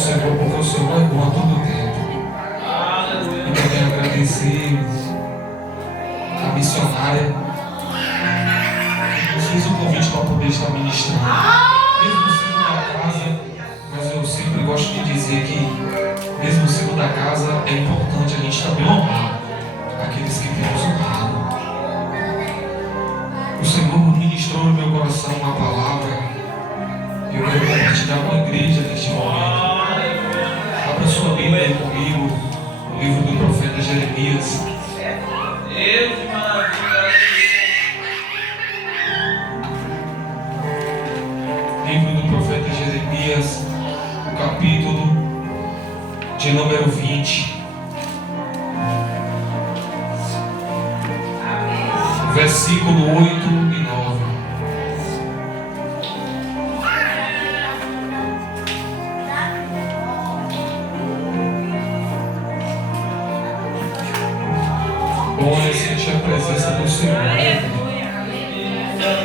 Senhor porque o Senhor é bom a todo tempo. E também agradecer a missionária que nos fez o convite para poder estar ministrando. Mesmo sendo da casa, mas eu sempre gosto de dizer que, mesmo sendo da casa, é importante a gente também honrar aqueles que temos honrado. O Senhor ministrou no meu coração uma palavra e eu quero compartilhar com a igreja neste momento. Abra sua Bíblia aí comigo, o livro do profeta Jeremias. Livro do profeta Jeremias, o capítulo de número 20. Versículo 8 e 9. Bom é sentir a presença do Senhor.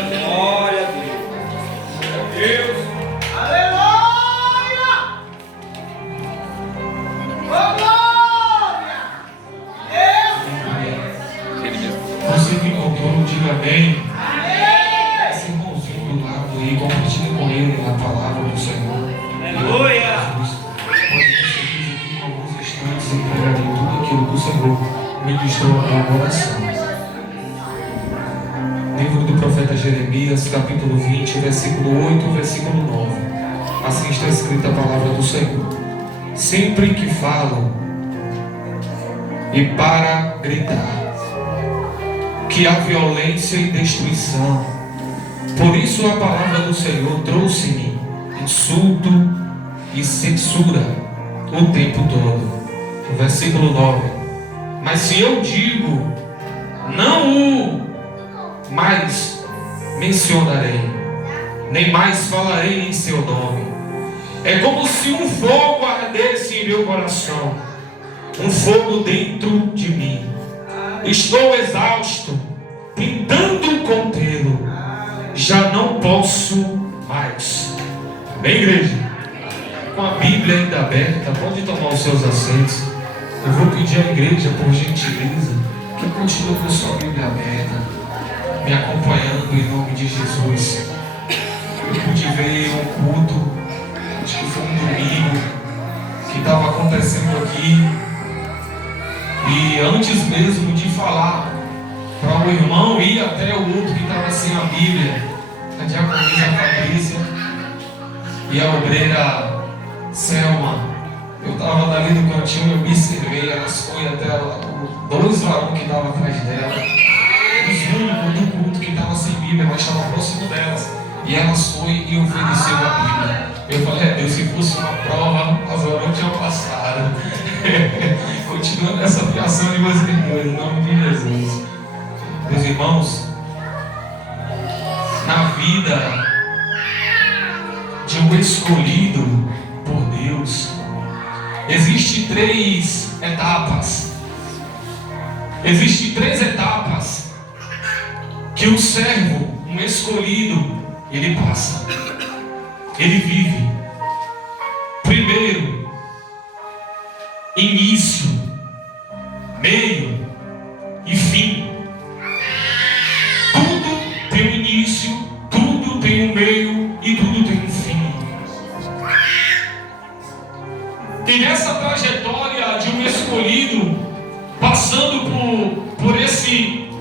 Glória a Deus. Aleluia! Glória! Você que encontrou, diga amém. Esse irmãozinho do lado aí, compartilhe com ele a palavra do Senhor. Aleluia! Pode ter certeza que em alguns instantes entregarei tudo aquilo que o Senhor ministrou ao meu coração. Livro do profeta Jeremias, capítulo 20, versículo 8 e versículo 9. Assim está escrita a palavra do Senhor. Sempre que falo e para gritar, que há violência e destruição. Por isso a palavra do Senhor trouxe-me insulto e censura o tempo todo. Versículo 9. Mas se eu digo, não o mais mencionarei, nem mais falarei em seu nome. É como se um fogo ardesse em meu coração, um fogo dentro de mim. Estou exausto, tentando contê-lo, já não posso mais. Bem, igreja? Com a Bíblia ainda aberta, pode tomar os seus assentos. Eu vou pedir à igreja, por gentileza, que continue com a sua Bíblia aberta, me acompanhando em nome de Jesus. Eu pude ver um culto, acho que foi um domingo, que estava acontecendo aqui. E antes mesmo de falar para o irmão ir até o outro que estava sem a Bíblia, a diaconisa Fabrícia e a obreira Selma, eu estava dali no cantinho, eu observei, elas foram até dois varões que estavam atrás dela, os únicos do culto que estavam sem Bíblia, mas estavam próximo delas, e elas foram e ofereceram a Bíblia. Eu falei, Deus, se fosse uma prova, as varões tinham passado. Continuando essa afiação de meus irmãos, em nome de Jesus. Meus irmãos, na vida de um escolhido por Deus, existem três etapas. Existem três etapas que o servo, um escolhido, ele passa. Ele vive. Primeiro, início, meio e fim. Tudo tem um início, tudo tem um meio e tudo tem um fim. E nessa trajetória de um escolhido, passando por esse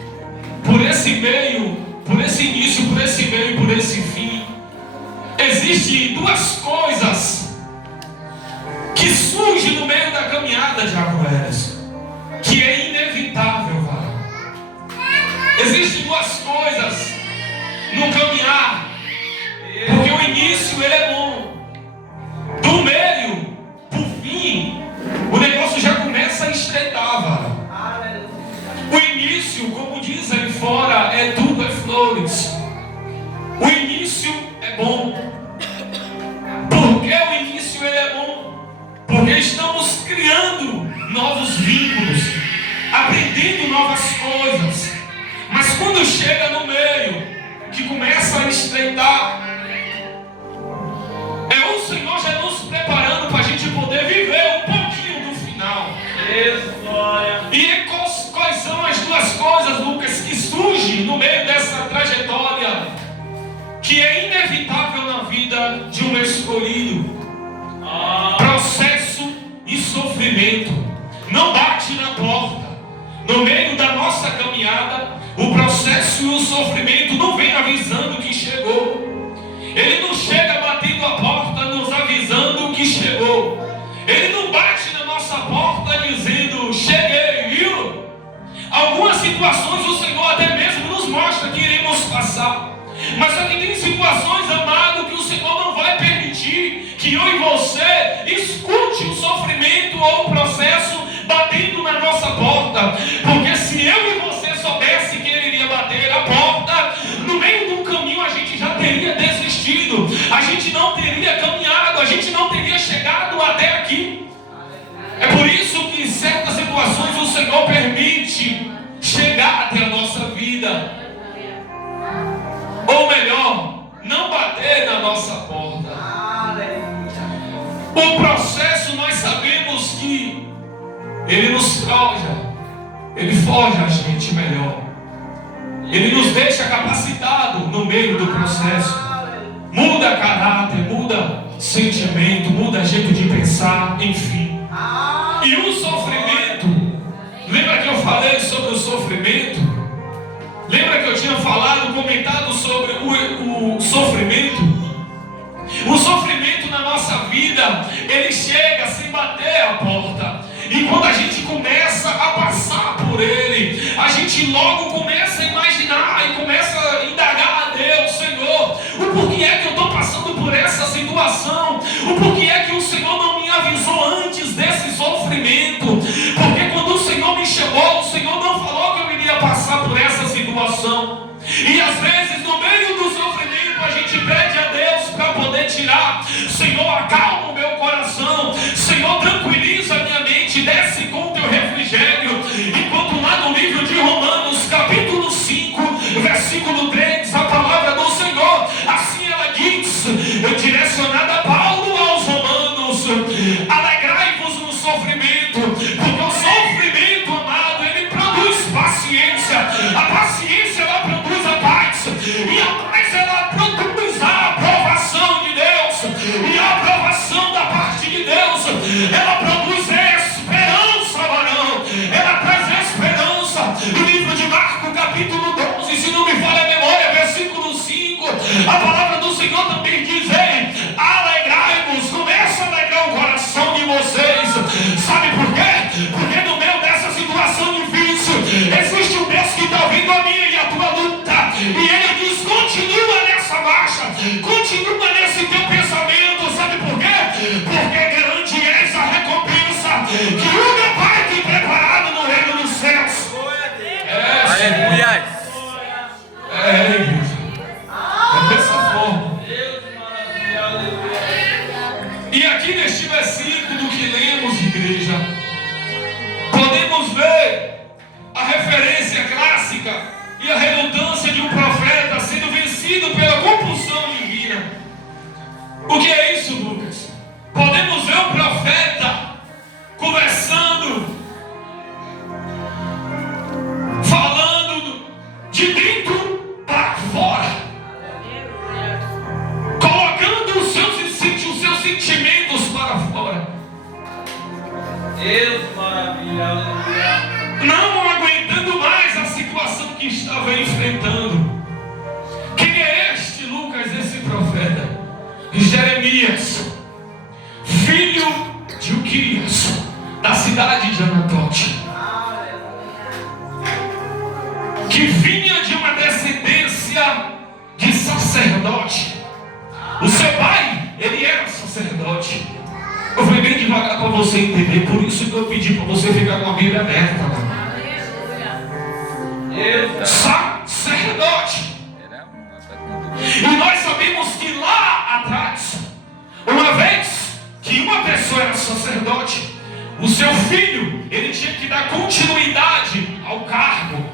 meio, por esse início, por esse meio, por esse fim, existem duas coisas que surge no meio da caminhada de Agoeras, que é inevitável, varão. Existem duas coisas no caminhar, porque o início ele é bom, do meio pro fim o negócio já começa a estreitar, varão. O início, como diz aí fora, tudo é flores. O início é bom. Por que o início ele é bom? Porque estamos criando novos vínculos, aprendendo novas coisas. Mas quando chega no meio, que começa a estreitar, o Senhor já nos preparando para a gente querido, processo e sofrimento não bate na porta. No meio da nossa caminhada, o processo e o sofrimento não vem avisando que chegou. Ele não chega batendo a porta nos avisando que chegou. Ele não bate na nossa porta dizendo: cheguei, viu? Algumas situações o Senhor até mesmo nos mostra que iremos passar. Mas só que tem situações, amado, que o Senhor não vai permitir que eu e você escute o sofrimento ou o processo batendo na nossa porta. Porque se eu e você soubesse que Ele iria bater a porta, no meio do caminho a gente já teria desistido. A gente não teria caminhado, a gente não teria chegado até aqui. É por isso que em certas situações o Senhor permite chegar até a nossa vida. Ou melhor, não bater na nossa porta. O processo nós sabemos que ele nos forja, ele forja a gente melhor. Ele nos deixa capacitado no meio do processo. Muda caráter, muda sentimento, muda jeito de pensar, enfim. E o sofrimento, lembra que eu falei sobre o sofrimento? Lembra que eu tinha comentado sobre o sofrimento? O sofrimento na nossa vida, ele chega sem bater a porta. E quando a gente começa a passar por ele, a gente logo começa a imaginar e começa a indagar a Deus: Senhor, o porquê é que eu estou passando por essa situação? O porquê é que o Senhor não me avisou antes desse sofrimento? Porque quando o Senhor me chamou, o Senhor não falou que eu iria passar por essa situação. E às vezes no meio do sofrimento a gente pede a Deus para poder tirar: Senhor, acalma o meu coração, Senhor, tranquiliza a minha mente, desce com o teu refrigério. Enquanto lá no livro de Romanos, capítulo 5, versículo 3, a palavra do Senhor, assim ela diz, direcionada a Paulo aos Romanos: alegrai-vos no sofrimento, porque o sofrimento, amado, ele produz paciência. A paciência, ela produz a paz, e a paz, ela produz a aprovação de Deus, e a aprovação da parte de Deus, ela produz esperança, varão, ela traz esperança. O livro de Marcos, capítulo 12, se não me falha a memória, versículo 5, a palavra do Senhor também diz: ei, alegrai-vos, começa a alegrar o coração de vocês. Sabe por quê? Porque no meio dessa situação difícil, existe um Deus que está vendo a minha e a tua luta, e Ele diz: continua nessa marcha, continua nesse teu pensamento. Sabe por quê? Porque grande é a recompensa que o meu Pai tem preparado no reino dos céus. Aleluia! Igreja, é dessa forma. E aqui neste versículo que lemos, igreja, podemos ver a referência clássica e a redundância de um profeta sendo vencido pela compulsão divina. O que é isso, Lucas? Podemos ver o profeta conversando, falando de dentro para fora, colocando os seus sentimentos para fora. Deus, maravilha, aleluia. Não aguentando mais a situação que estava enfrentando. Quem é este, Lucas, esse profeta? Jeremias, filho de Uquias, da cidade de Anatote, que vinha de uma descendência de sacerdote. O seu pai, ele era sacerdote. Eu fui bem devagar para você entender, por isso que eu pedi para você ficar com a Bíblia aberta, mano. Sacerdote. E nós sabemos que lá atrás, uma vez que uma pessoa era sacerdote, o seu filho, ele tinha que dar continuidade ao cargo.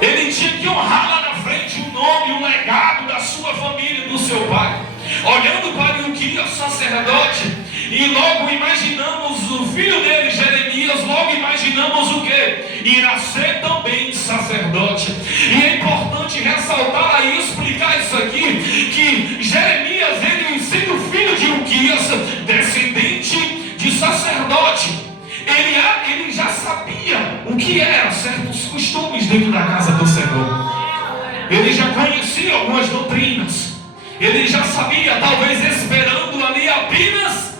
Ele tinha que honrar lá na frente o nome, o legado da sua família, do seu pai. Olhando para o que é sacerdote, e logo imaginamos o filho dele, Jeremias, logo imaginamos o que? Irá ser também sacerdote. E é importante ressaltar e explicar isso aqui, que Jeremias, ele sendo filho de Uquias, descendente de sacerdote, ele já sabia o que eram certos costumes dentro da casa do Senhor. Ele já conhecia algumas doutrinas. Ele já sabia, talvez esperando ali apenas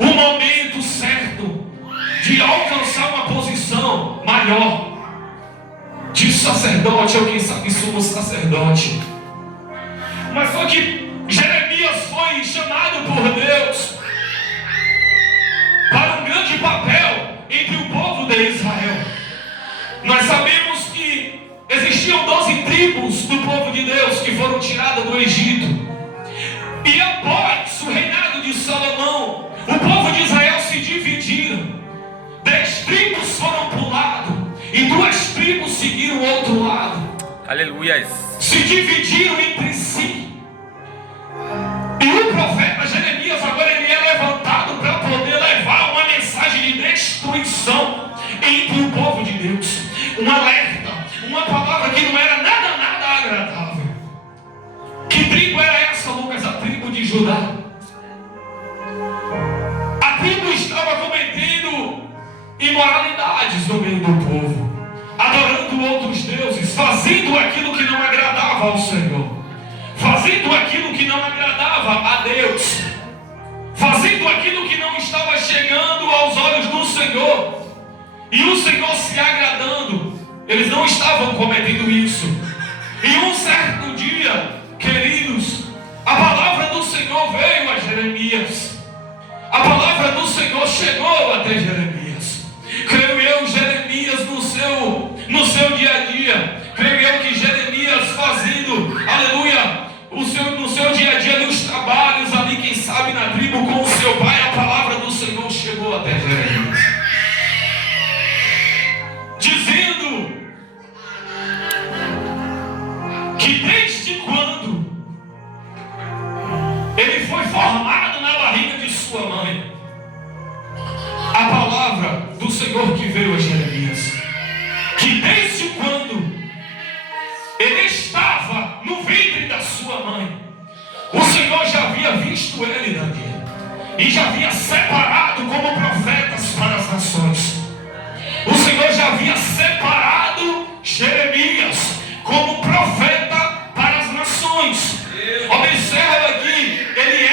o momento certo de alcançar uma posição maior de sacerdote, ou quem sabe sumo sacerdote. Mas só que Jeremias foi chamado por Deus para um grande papel entre o povo de Israel. Nós sabemos que existiam 12 tribos do povo de Deus que foram tiradas do Egito. E após o reinado de Salomão, o povo de Israel se dividiram. 10 tribos foram para um lado e 2 tribos seguiram o outro lado. Aleluia. Se dividiram entre si. E o profeta Jeremias agora ele é levantado para poder levar uma mensagem de destruição entre o povo de Deus. Um alerta, uma palavra que não era nada agradável. Que tribo era essa, Lucas? A tribo de Judá. A tribo estava cometendo imoralidades no meio do povo, adorando outros deuses, fazendo aquilo que não agradava ao Senhor, fazendo aquilo que não agradava a Deus, fazendo aquilo que não estava chegando aos olhos do Senhor, e o Senhor se agradando. Eles não estavam cometendo isso. E um certo dia, queridos, a palavra do Senhor veio a Jeremias. A palavra do Senhor chegou até Jeremias. Creio eu, Jeremias no seu dia a dia. Creio eu que Jeremias fazendo, aleluia, no seu dia a dia, nos trabalhos ali, quem sabe na tribo com o seu pai, a palavra do Senhor chegou até Jeremias, dizendo que desde quando ele foi formado na barriga de sua mãe, a palavra do Senhor que veio a Jeremias, que desde quando ele estava no ventre da sua mãe, o Senhor já havia visto ele daqui e já havia separado como profetas para as nações. O Senhor já havia separado Jeremias como profeta para as nações. Observa aqui, ele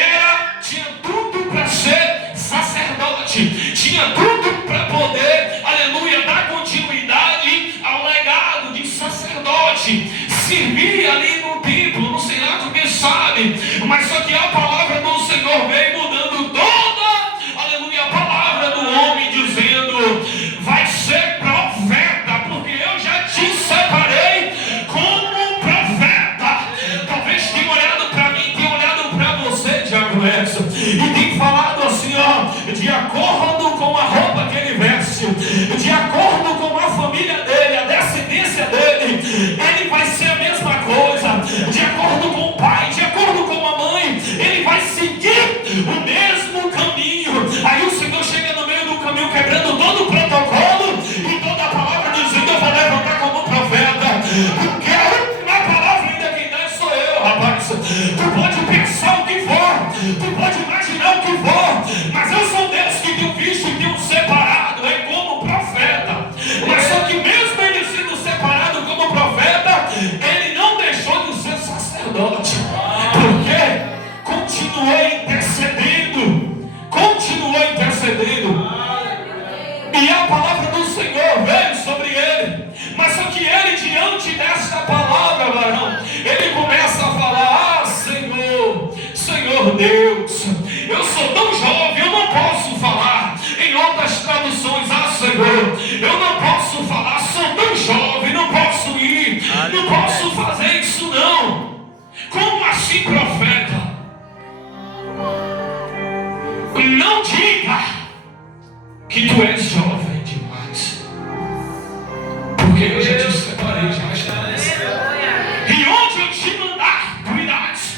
tinha tudo para ser sacerdote, tinha tudo para poder, aleluia, dar continuidade ao legado de sacerdote, servir ali no templo, no Senado, quem sabe, mas só que a palavra do Senhor veio mudando toda, aleluia, a palavra do homem, dizendo: vai ser profeta, porque eu já te separei como profeta. Talvez tenha olhado para mim, tenha olhado para você, Tiago Edson, e tem falado assim, ó, de acordo com a roupa que ele veste, de acordo com a família dele, a descendência dele, ele vai ser a mesma coisa, de acordo com o pai, de acordo com a mãe, ele vai seguir o mesmo caminho. Aí o Senhor chega no meio do caminho, quebrando todo o protocolo e toda a palavra, dizendo: eu vou levantar como profeta, porque a última palavra ainda quem dá sou eu, rapaz. Tu pode pensar o que for, tu pode imaginar o que for, mas eu sou Deus que tenho visto e tenho separado como profeta. Mas só que mesmo ele sendo separado como profeta, ele não deixou de ser sacerdote, porque continuou intercedendo, e a palavra do Senhor veio sobre ele. Mas só que ele, diante desta palavra, varão, ele começa a falar: ah, Senhor Deus, eu sou tão jovem, eu não posso falar. Em outras traduções: ah, Senhor, eu não posso falar, sou tão jovem, não posso ir, não posso fazer isso não. Como assim, profeta? Não diga que tu és jovem demais, porque eu já te separei, já estás. E onde eu te mandar, tu irás.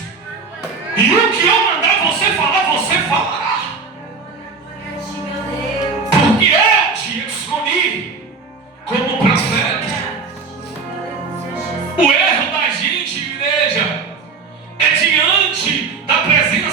E o que eu mandar você falar, você falará. Porque eu te escolhi como profeta. O erro da gente, igreja, é diante da presença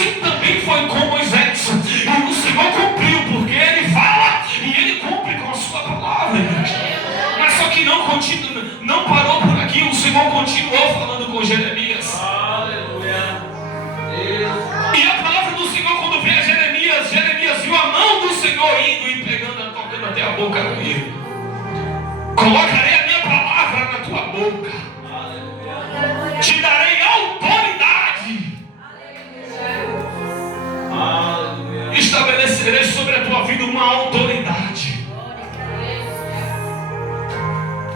assim também foi com Moisés. E o Senhor cumpriu, porque Ele fala e Ele cumpre com a sua palavra, igreja. Mas só que não parou por aqui. O Senhor continuou falando com Jeremias. Aleluia. E a palavra do Senhor, quando veio a Jeremias viu a mão do Senhor indo e pegando, tocando até a boca dele. Colocarei a minha palavra na tua boca. Aleluia. Te darei autoridade. Aleluia. Estabelecerei sobre a tua vida uma autoridade.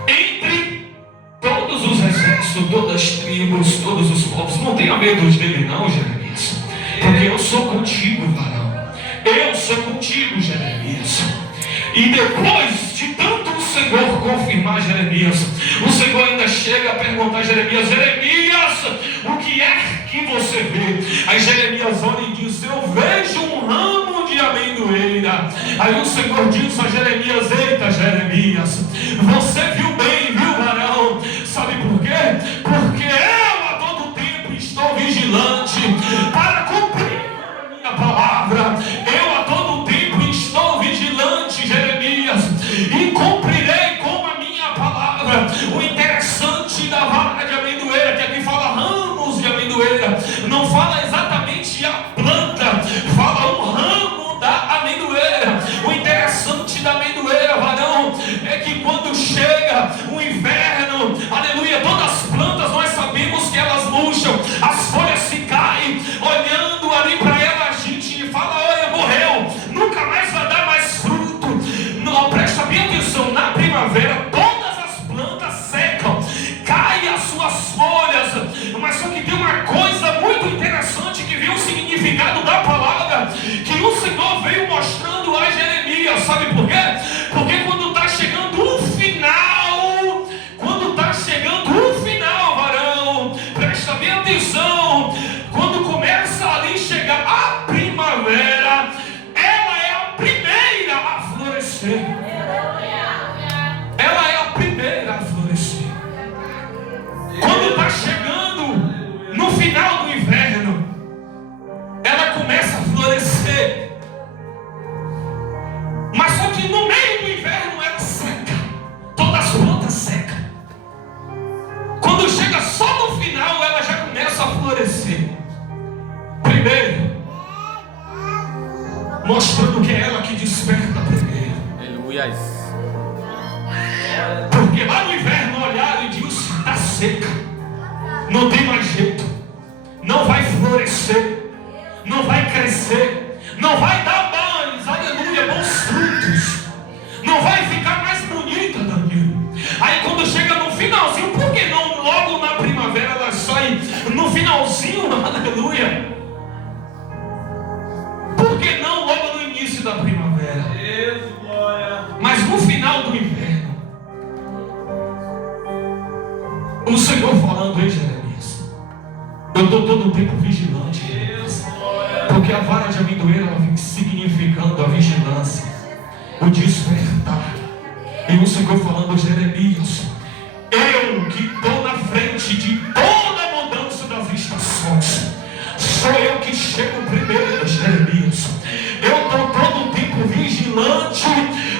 Entre todos os exércitos, todas as tribos, todos os povos. Não tenha medo dele não, Jeremias. Porque eu sou contigo, varão. Eu sou contigo, Jeremias. E depois de tanto o Senhor confirmar Jeremias, o Senhor ainda chega a perguntar a Jeremias: Jeremias, o que é que você vê? Aí Jeremias olha e diz: eu vejo um ramo de amendoeira. Aí o Senhor diz a Jeremias: eita, Jeremias, você viu bem, viu, varão? Sabe por quê? Porque eu a todo tempo estou vigilante para cumprir a minha palavra. Eu a todo tempo estou vigilante, Jeremias, e cumprirei com a minha palavra. O interessante da vara de amendoeira, que aqui fala ramos de amendoeira, não fala exatamente a planta, fala um ramo da amendoeira. O interessante da amendoeira, varão, é que quando chega o inverno, aleluia, todas as plantas nós sabemos que elas murcham, as folhas se caem. Olhando ali para ela, a gente fala: olha, morreu, nunca mais vai dar mais fruto. Não, presta bem atenção, na primavera todas as plantas secam, caem as suas folhas. Mas só que tem uma coisa muito interessante, que viu o significado da palavra, que o Senhor veio mostrando a Jeremias. Sabe por quê? Porque quando está chegando o final, varão, presta bem atenção, quando começa ali chegar a primavera, ela é a primeira a florescer. Ela é a primeira a florescer. Quando está chegando no final do inverno, ela começa a florescer. Mas só que no meio do inverno ela seca, todas as plantas secam. Quando chega só no final, ela já começa a florescer. Primeiro, mostrando que é ela que desperta primeiro. Aleluia. Porque lá no inverno olharam e diziam: está seca, não tem mais jeito, não vai florescer, não vai crescer, não vai dar banhos, aleluia, bons frutos, não vai ficar mais bonita, Danilo. Aí quando chega no finalzinho, por que não logo na primavera ela sai no finalzinho, aleluia? Por que não logo no início da primavera? Deus, glória. Mas no final do inverno, o Senhor falando: ei, Jeremias, eu estou todo o tempo vigilante, Jeremias. Porque a vara de amendoeira, ela vem significando a vigilância, o despertar. E o Senhor falando: Jeremias, eu que estou na frente de toda a mudança das estações, sou eu que chego primeiro, Jeremias. Eu estou todo o tempo vigilante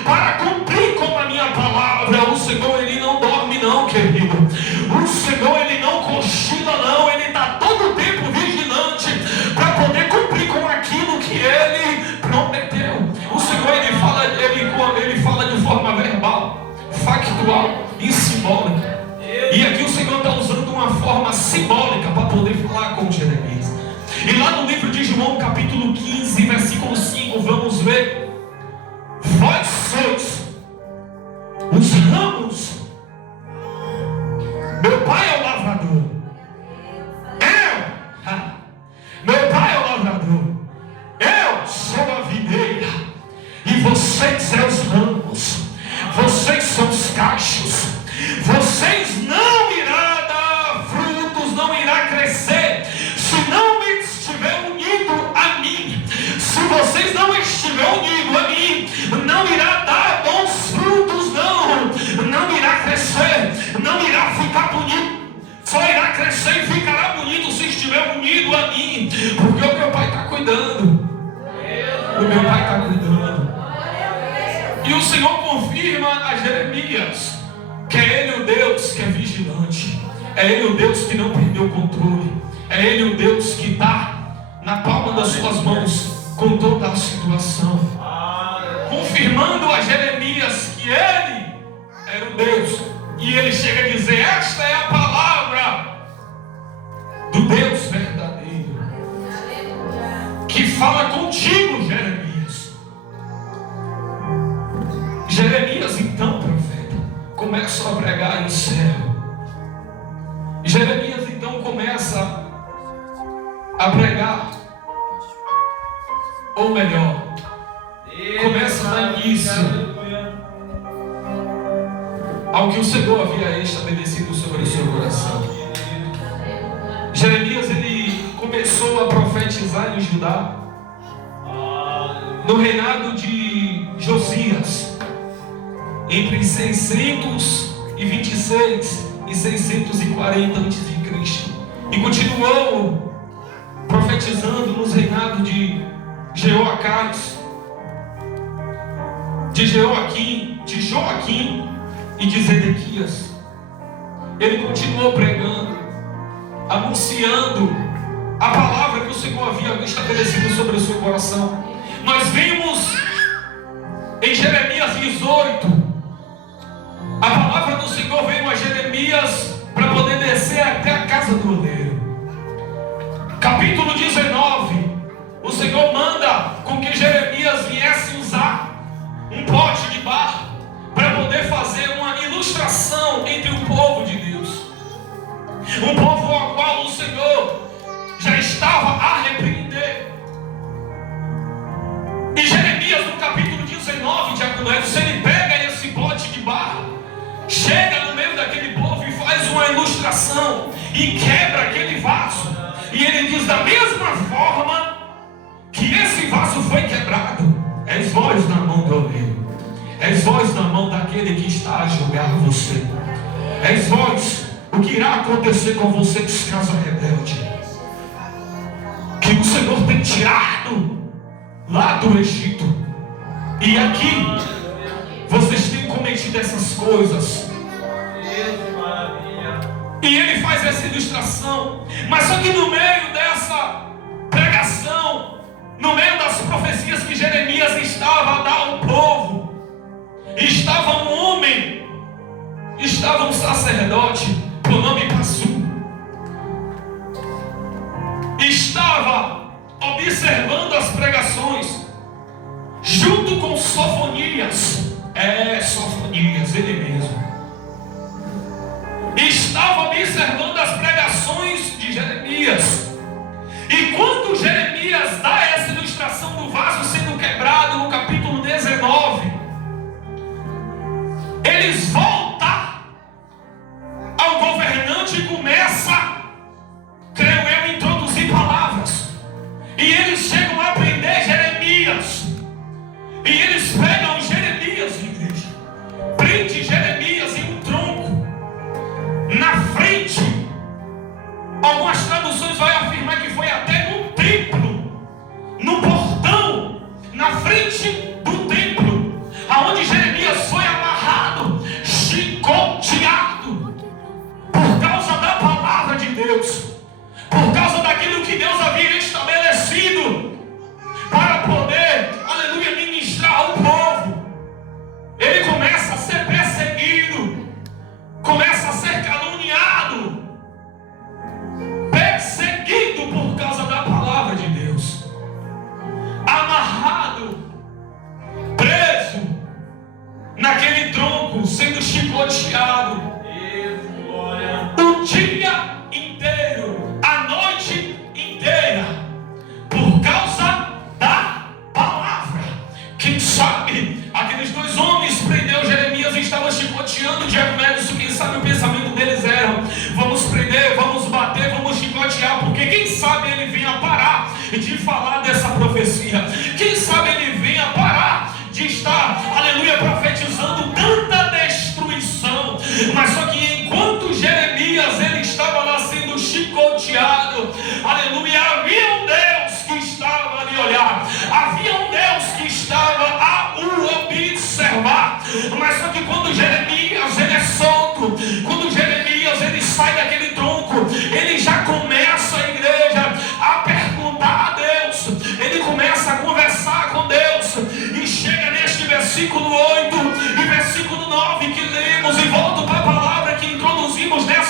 para cumprir com a minha palavra. O Senhor, Ele não dorme não, querido. O Senhor, Ele não cochila não. Ele está todo o tempo vigilante para poder cumprir com aquilo que Ele prometeu. O Senhor, Ele fala de forma verbal, factual e simbólica. E aqui o Senhor está usando uma forma simbólica para poder falar com Jeremias. E lá no livro de João, capítulo 15, versículo 5, vamos ver: vós sois os ramos, meu pai é o lavrador. Meu pai é o lavrador. Eu sou a videira. E vocês são os ramos. Vocês são os cachos. Vocês não irá dar frutos, não irá crescer, se não estiver unido a mim. Se vocês não estiverem unidos a mim, não irá dar bons frutos, não irá crescer, não irá ficar bonito. Só irá crescer e ficará bonito se estiver unido a mim. Porque o meu pai está O meu pai está cuidando. E o Senhor confirma a Jeremias que é Ele o Deus que é vigilante. É Ele o Deus que não perdeu o controle. É Ele o Deus que está na palma das suas mãos com toda a situação. Confirmando a Jeremias que Ele era o Deus. E Ele chega a dizer: esta é a palavra do Deus verdadeiro, que fala contigo, Jeremias. Jeremias, então, profeta, começa a pregar em céu. Jeremias, então, começa a pregar, ou melhor, começa a dar início ao que o Senhor havia estabelecido sobre o seu coração. Jeremias, ele começou a profetizar em Judá no reinado de Josias, entre 626 e 640 a.C. E continuou profetizando nos reinados de Jeoacás, de Joaquim e de Zedequias. Ele continuou pregando, anunciando a palavra que o Senhor havia estabelecido sobre o seu coração. Nós vimos em Jeremias 18, a palavra do Senhor veio a Jeremias para poder descer até a casa do oleiro. Capítulo 19, o Senhor manda com que Jeremias viesse usar um pote de barro para poder fazer uma ilustração entre o povo de Deus, um povo ao qual o Senhor já estava a repreender. E Jeremias, no capítulo 19, Diácono Edson, ele pega esse pote de barro, chega no meio daquele povo e faz uma ilustração e quebra aquele vaso. E ele diz: da mesma forma que esse vaso foi quebrado, és vós na mão do oleiro, és vós na mão daquele que está a julgar você, és vós o que irá acontecer com você, descasa rebelde, que o Senhor tem tirado lá do Egito, e aqui vocês têm cometido essas coisas. E ele faz essa ilustração. Mas só que no meio dessa pregação, no meio das profecias que Jeremias estava a dar ao povo, estava um homem, estava um sacerdote, por nome Passu, estava observando as pregações, junto com Sofonias. Sofonias, ele mesmo estava observando as pregações de Jeremias. E quando Jeremias dá essa ilustração do vaso sendo quebrado no capítulo 19, eles voltam ao governante e começam, creio eu, a introduzir palavras. E eles chegam a prender Jeremias. E eles pegam Jeremias, igreja, prende Jeremias em um tronco, na frente. Algumas traduções vão afirmar que foi até no templo, no portão, na frente do templo, aonde Jeremias foi amarrado, chicoteado, por causa da palavra de Deus, por causa daquilo que Deus havia estabelecido para poder, aleluia, ministrar ao povo. Ele começa a ser perseguido, começa a ser caluniado, perseguido por causa da palavra de Deus, amarrado, preso naquele tronco, sendo chicoteado o dia inteiro, a noite inteira, por causa da palavra. Quem sabe aqueles dois homens prendeu Jeremias e estavam chicoteando o Diácono Edson. Quem sabe o pensamento deles era: vamos prender, vamos bater, vamos chicotear, porque quem sabe ele venha parar de falar dessa profecia, quem sabe ele venha parar de estar, aleluia, profetizando tanta destruição. Mas só que enquanto Jeremias ele estava lá sendo chicoteado, aleluia, havia um Deus que estava ali a olhar, havia um Deus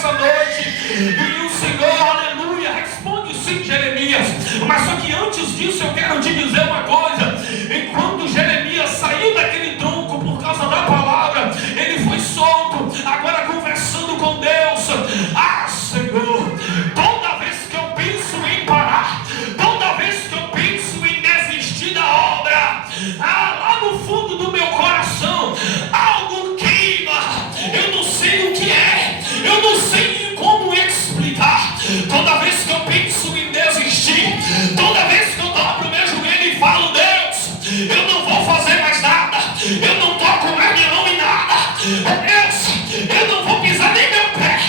nessa noite. E o Senhor, aleluia, responde sim, Jeremias. Mas só que antes disso eu quero te dizer uma coisa. Enquanto Jeremias saiu daquele tronco por causa da palavra, ele foi solto, agora conversando com Deus. Ah, Senhor, toda vez que eu penso em parar, toda vez que eu penso em desistir da obra, lá no fundo do meu coração algo queima. Eu não sei o que é, eu não sei como explicar. Toda vez que eu penso em desistir, toda vez que eu dobro meu joelho e falo: Deus, eu não vou fazer mais nada, eu não toco mais minha mão em nada, Deus, eu não vou pisar nem meu pé.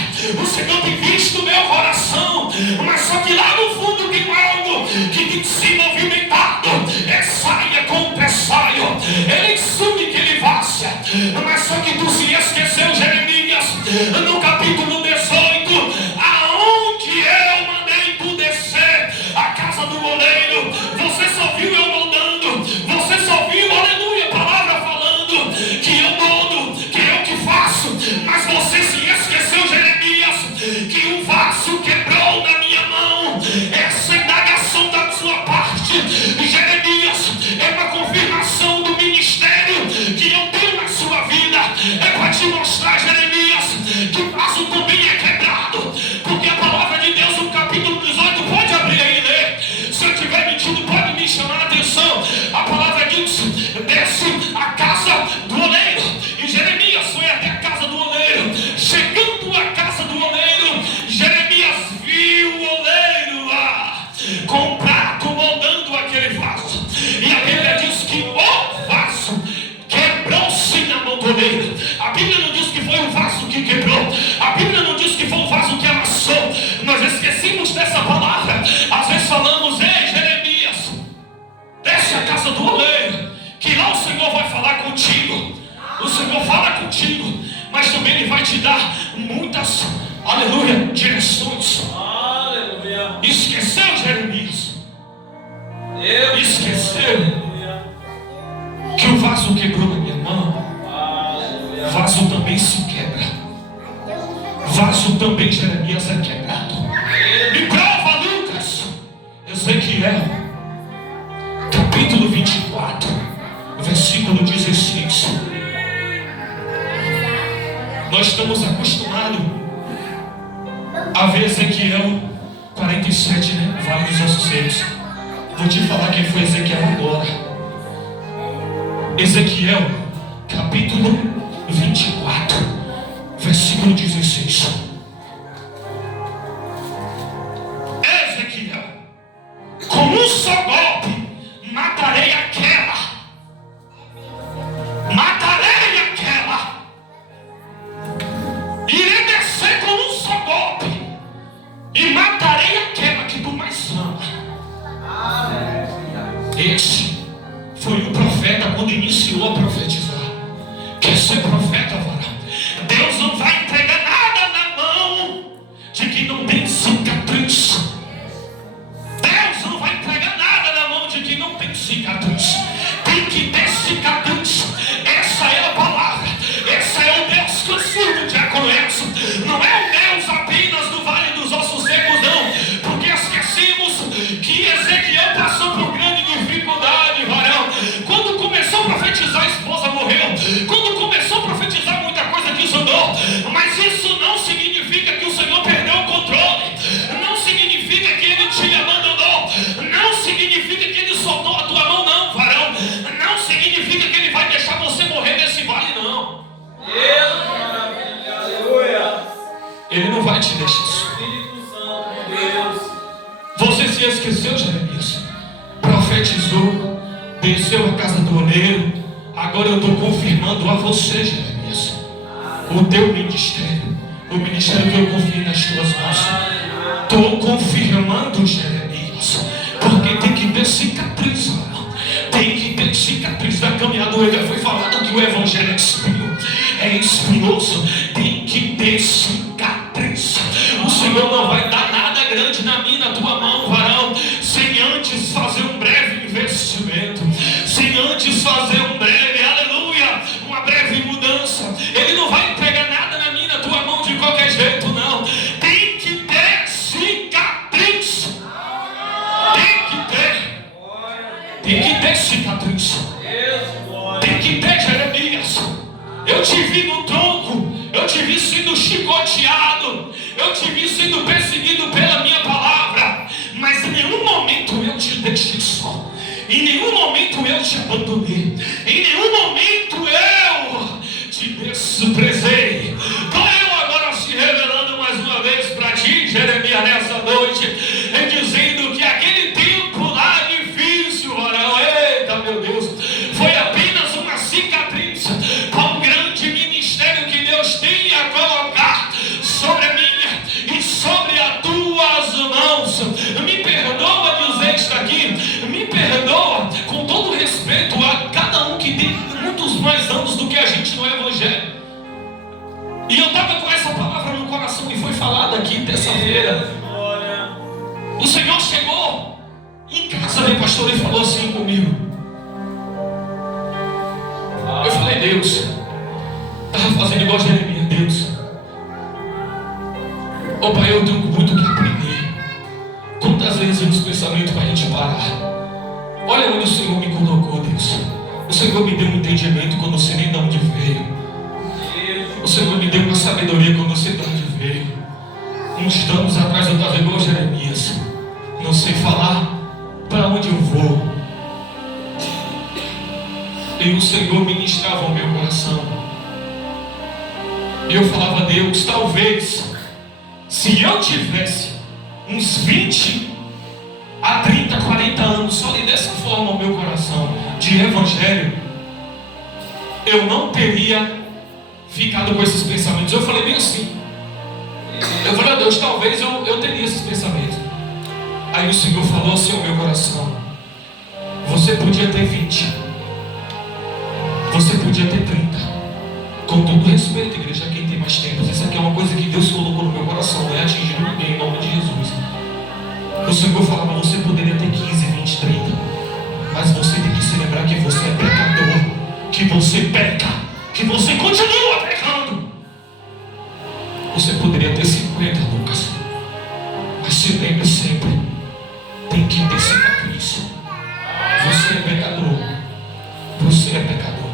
O Senhor tem visto o meu coração, mas só que lá no fundo tem algo que tem se movimentado. É saia contra saio, ele sume que ele vaza. Mas só que tu se esqueceu, Jeremias, no capítulo 18, aonde eu mandei tu descer a casa do oleiro. Você só viu eu mandando, você só viu, aleluia, a palavra falando que eu mando, que eu que faço. Mas você se esqueceu, Jeremias, que o vaso quebrou na minha mão. Essa indagação da sua parte, Jeremias, é uma confirmação do ministério que eu tenho na sua vida. É para te mostrar, Jeremias, que o vaso também é quebrado. Porque a palavra de Deus no capítulo 18, pode abrir aí e ler. Se eu estiver mentindo, pode me chamar a atenção. A palavra diz: desce a casa do oleiro. E Jeremias foi até a casa do oleiro. Chegando à casa do oleiro, Jeremias viu o oleiro lá com um prato moldando aquele vaso. E a Bíblia diz que o vaso quebrou-se na mão do oleiro. A Bíblia não diz que foi o vaso que quebrou, a Bíblia não diz que foi o vaso que amassou. Nós esquecemos dessa palavra. Às vezes falamos: ei, Jeremias, desce a casa do oleiro, que lá o Senhor vai falar contigo. O Senhor fala contigo, mas também Ele vai te dar muitas, aleluia, direções. Aleluia. Esqueceu, Jeremias? Esqueceu Aleluia. que o vaso quebrou na minha mão? Aleluia. Vaso também se quebra. Vaso também, Jeremias, é quebrado. Me prova, Lucas. Ezequiel, capítulo 24, versículo 16. Nós estamos acostumados a ver Ezequiel 47, né? Vale dos Ossos Secos. Vou te falar quem foi Ezequiel agora. Ezequiel, capítulo 24, versículo 16. Ezequiel: com um só golpe matarei aquela. Matarei aquela. Irei descer com um só golpe e matarei aquela que tu mais ama. Esse foi o profeta quando iniciou a profetizar. Quer ser profeta, varão? Deus não vai entregar nada na mão de que não tem cicatriz. Deus não vai entregar nada na mão de que não tem cicatriz. Tem que ter cicatriz. Essa é a palavra. Esse é o Deus que eu sirvo, diácono Edson. Não é o Deus apenas do Vale dos Ossos Secos, não. Porque esquecemos que Ezequiel passou por grande dificuldade, varão. Quando começou a profetizar, a esposa morreu. Quando começou a profetizar, muita coisa desandou. Mas isso não significa que o Senhor perdeu o controle. Não significa que Ele te abandonou. Não significa que Ele soltou a tua mão, não, varão. Não significa que Ele vai deixar você morrer nesse vale, não. Aleluia. Ele não vai te deixar isso. Espírito Santo de Deus. Você se esqueceu, Jeremias? Profetizou, desceu a casa do oleiro. Agora eu estou confirmando a você, Jeremias, o teu ministério, o ministério que eu confiei nas tuas mãos. Estou confirmando, Jeremias, porque tem que ter cicatriz, varão. Tem que ter cicatriz da caminhada. Foi falado que o evangelho é espinhoso. Tem que ter cicatriz. O Senhor não vai dar nada grande na minha, na tua mão, varão, sem antes fazer um breve investimento, sem antes fazer um breve, aleluia, uma breve mudança. Ele não vai entregar nada na minha, na tua mão de qualquer jeito, não. te abandonei, em nenhum momento eu te desprezei. Estou eu agora se revelando mais uma vez para ti, Jeremias, nessa noite, dizendo que aquele tempo lá difícil, Varão, eita meu Deus, foi apenas uma cicatriz para um grande ministério que Deus tem a colocar sobre a minha e sobre as tuas mãos. Me perdoa dizer isso aqui, me perdoa com todo respeito a cada um que tem muitos mais anos do que a gente no Evangelho. E eu estava com essa palavra no coração e foi falada aqui terça-feira. O Senhor chegou em casa, meu pastor, e falou assim comigo. Eu falei, Deus, estava fazendo igual Jeremias, Deus. Ô Pai, eu tenho muito o que aprender. Quantas vezes eu disse pensamento para a gente parar? Olha onde o Senhor me colocou, Deus. O Senhor me deu um entendimento quando eu sei nem de onde veio. O Senhor me deu uma sabedoria quando eu sei de onde veio. Uns anos atrás eu estava igual Jeremias. Não sei falar para onde eu vou. E o Senhor ministrava o meu coração. E eu falava, Deus, talvez se eu tivesse uns 20 a 30, 40 anos só ali dessa forma o meu coração de evangelho, eu não teria ficado com esses pensamentos. Eu falei bem assim. Eu falei, Deus, talvez eu teria esses pensamentos. Aí o Senhor falou assim ao meu coração: você podia ter 20, você podia ter 30. Com todo respeito, igreja, quem tem mais tempo, isso aqui é uma coisa que Deus colocou no meu coração, não é atingir ninguém em nome de Jesus. O Senhor falava, você poderia ter 15, 20, 30, mas você tem que se lembrar que você é pecador, que você peca, que você continua pecando. Você poderia ter 50, Lucas, mas se lembre sempre, tem que ter cicatriz. Você é pecador, você é pecador.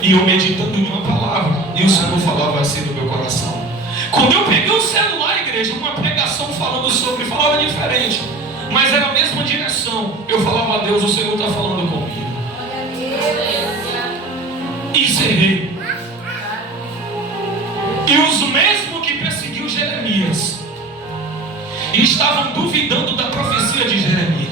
E eu meditando em uma palavra, e o Senhor falava assim no meu coração. Quando eu peguei o celular, igreja, uma pregação falava diferente, mas era a mesma direção. Eu falava, a Deus, o Senhor está falando comigo. E encerrei. E os mesmos que perseguiu Jeremias estavam duvidando da profecia de Jeremias.